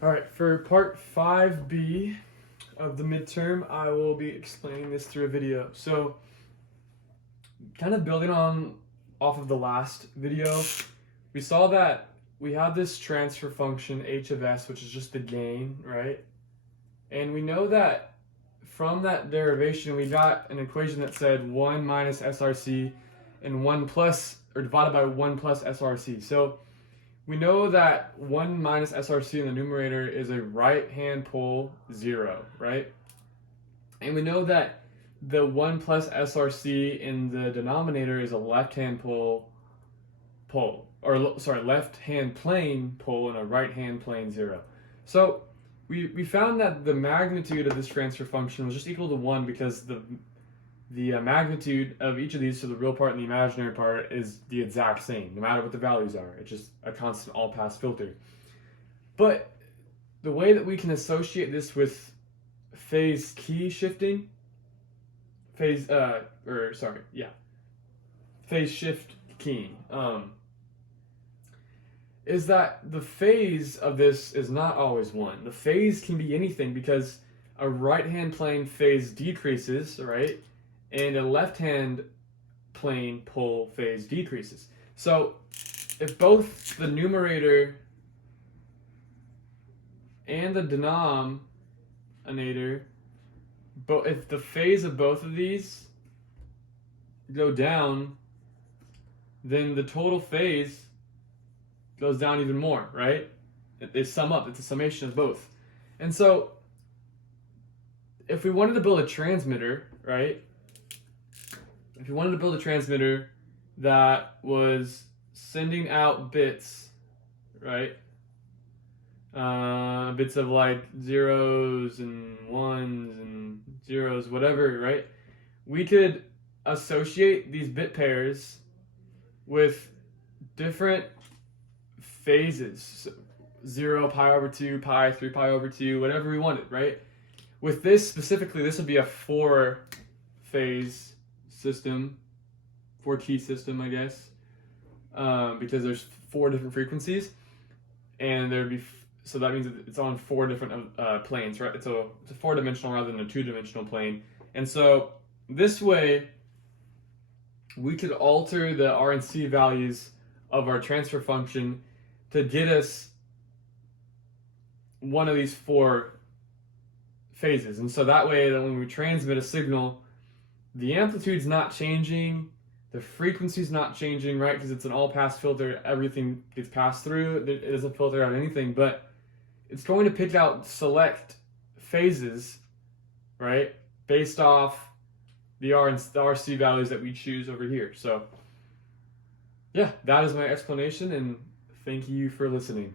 All right, for part 5B of the midterm, I will be explaining this through a video. So, kind of building on off of the last video, we saw that we had this transfer function h of s, which is just the gain, right? And we know that from that derivation, we got an equation that said 1 minus SRC and 1 plus, or divided by 1 plus SRC. So we know that 1 minus SRC in the numerator is a right-hand pole 0, right? And we know that the 1 plus SRC in the denominator is a left-hand pole, left-hand plane pole and a right-hand plane 0. So we found that the magnitude of this transfer function was just equal to 1 because the magnitude of each of these, so the real part and the imaginary part, is the exact same, no matter what the values are. It's just a constant all-pass filter. But the way that we can associate this with phase key shifting, phase shift keying, is that the phase of this is not always 1. The phase can be anything because a right-hand plane phase decreases, right? And a left-hand plane pole phase decreases. So if both the numerator and the denominator, if the phase of both of these go down, then the total phase goes down even more, right? They sum up. It's a summation of both. And so if we wanted to build a transmitter, right? If you wanted to build a transmitter that was sending out bits, right? Bits of like zeros and ones and zeros, whatever, right? We could associate these bit pairs with different phases. So 0, pi over 2, pi, 3 pi over 2, whatever we wanted, right? With this specifically, this would be a 4-phase system, 4-key system, I guess, because there's 4 different frequencies, and there'd be, so that means it's on 4 different planes, right? It's a 4-dimensional rather than a 2-dimensional plane, and so this way we could alter the R and C values of our transfer function to get us one of these 4 phases, and so that way that when we transmit a signal, the amplitude's not changing, the frequency's not changing, right? Because it's an all-pass filter, everything gets passed through, it doesn't filter out anything, but it's going to pick out select phases, right? Based off the R and the RC values that we choose over here. So yeah, that is my explanation, and thank you for listening.